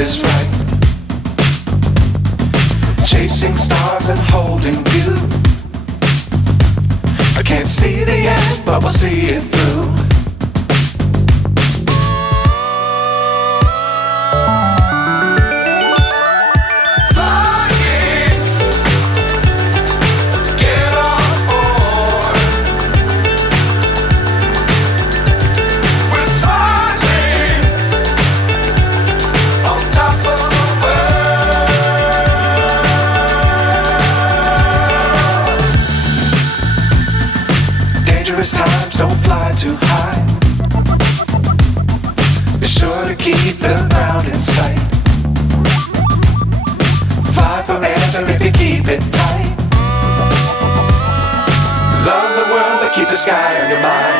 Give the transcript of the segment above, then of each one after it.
is right. Chasing stars and holding you. I can't see the end, but we'll see it through. Dangerous times, don't fly too high. Be sure to keep the ground in sight. Fly forever if you keep it tight. Love the world, but keep the sky on your mind.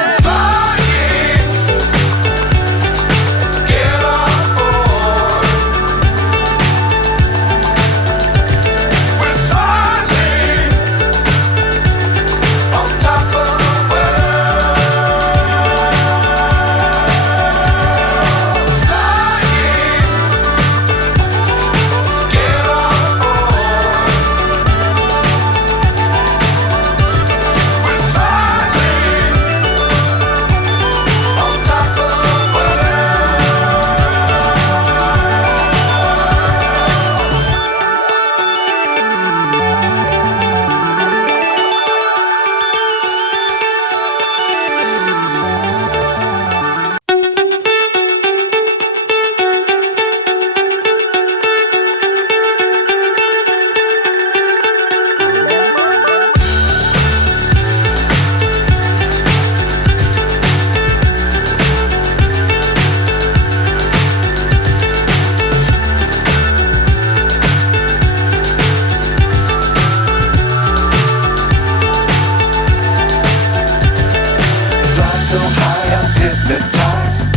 So high I'm hypnotized.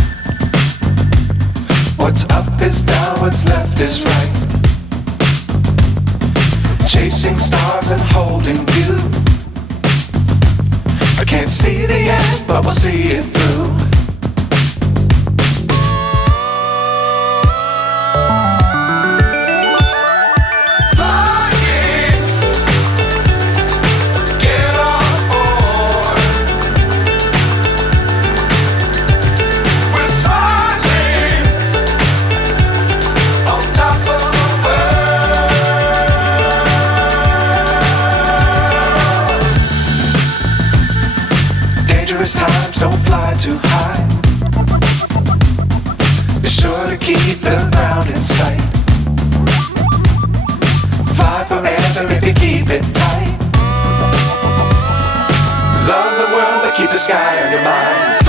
What's up is down, what's left is right. Chasing stars and holding you. I can't see the end, but we'll see it through. Dangerous times, don't fly too high. Be sure to keep the ground in sight. Fly forever if you keep it tight. Love the world, but keep the sky on your mind.